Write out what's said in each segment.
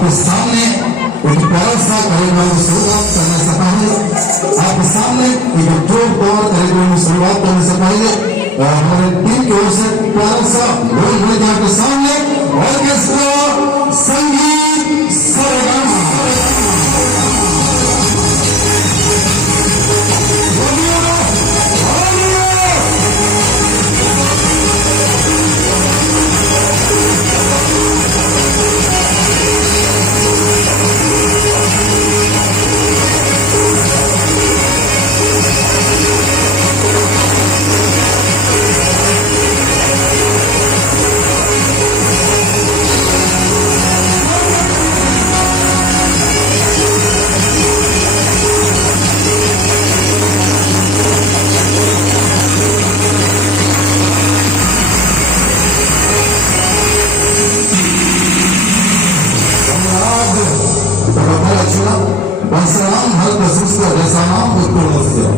आपके सामने एक प्यारा सा कार्यक्रम की शुरुआत करने से पहले आपके सामने एक जोरदार कार्यक्रम की शुरुआत करने से पहले हमारे टीम की ओर से प्यारा सा बोल आपके सामने ऑर्केस्ट्रा संगीत सरगम Basaran halka sista resanam utkolasya.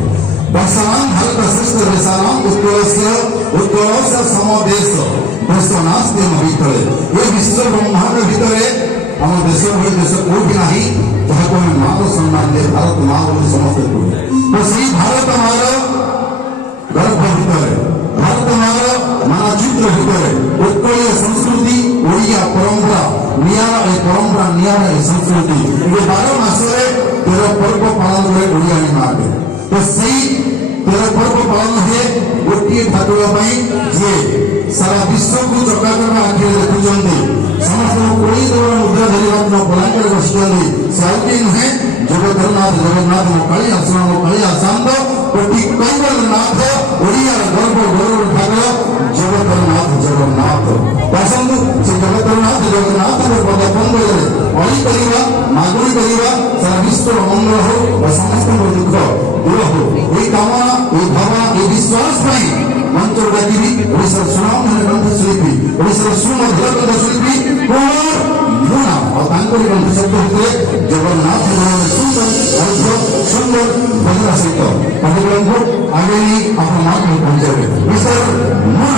Basaran halka sista resanam utkolasya samabesa. Basanasti mabitare. ये विश्व ब्रह्मांड भीतरे हम देश भर देश कोई भी नहीं जहाँ को हम माँ को सम्मान दे भारत माँ को समझते कोई. बस ये भारत हमारा गर्भ भीतरे. भारत हमारा मानचित्र भीतरे. उत्कलीय संस्कृति ओडिया परंपरा नियारा ए परंपरा नियारा ए संस्कृति ये 12 मासरे 13 पर्व पालन हुए ओडिया माटे तो सही 13 पर्व पालन हुए गोटे ठाकुर जे सारा विश्व को चकाचक आखिर देखुंटे समस्त कोई दौर मुद्रा धरी बलांगीर बसुँच साउथी नुहे जगतरनाथ जगन्नाथ काली आसाम काली आसाम कोटि कैबलनाथ ओडिया गर्व गौरव ठाकुर जगतरनाथ जगन्नाथ बसंतु से जगतरनाथ जगन्नाथ पद पंगले अली करवा मागुरी करवा सारा विश्व मंगल हो और समस्त दुख दूर हो ये कामना ये भावना ये विश्वास मंच डाकि ओडिशा सुनाम कंठशिल्पी ओडिशा सुमधुर कंठशिल्पी मुना और कंठ शब्द होते जगन्नाथ सुंदर सुंदर भजन सहित कार्यक्रम को आगे नहीं अपना मार्ग में पहुंचाए मिस्टर मुना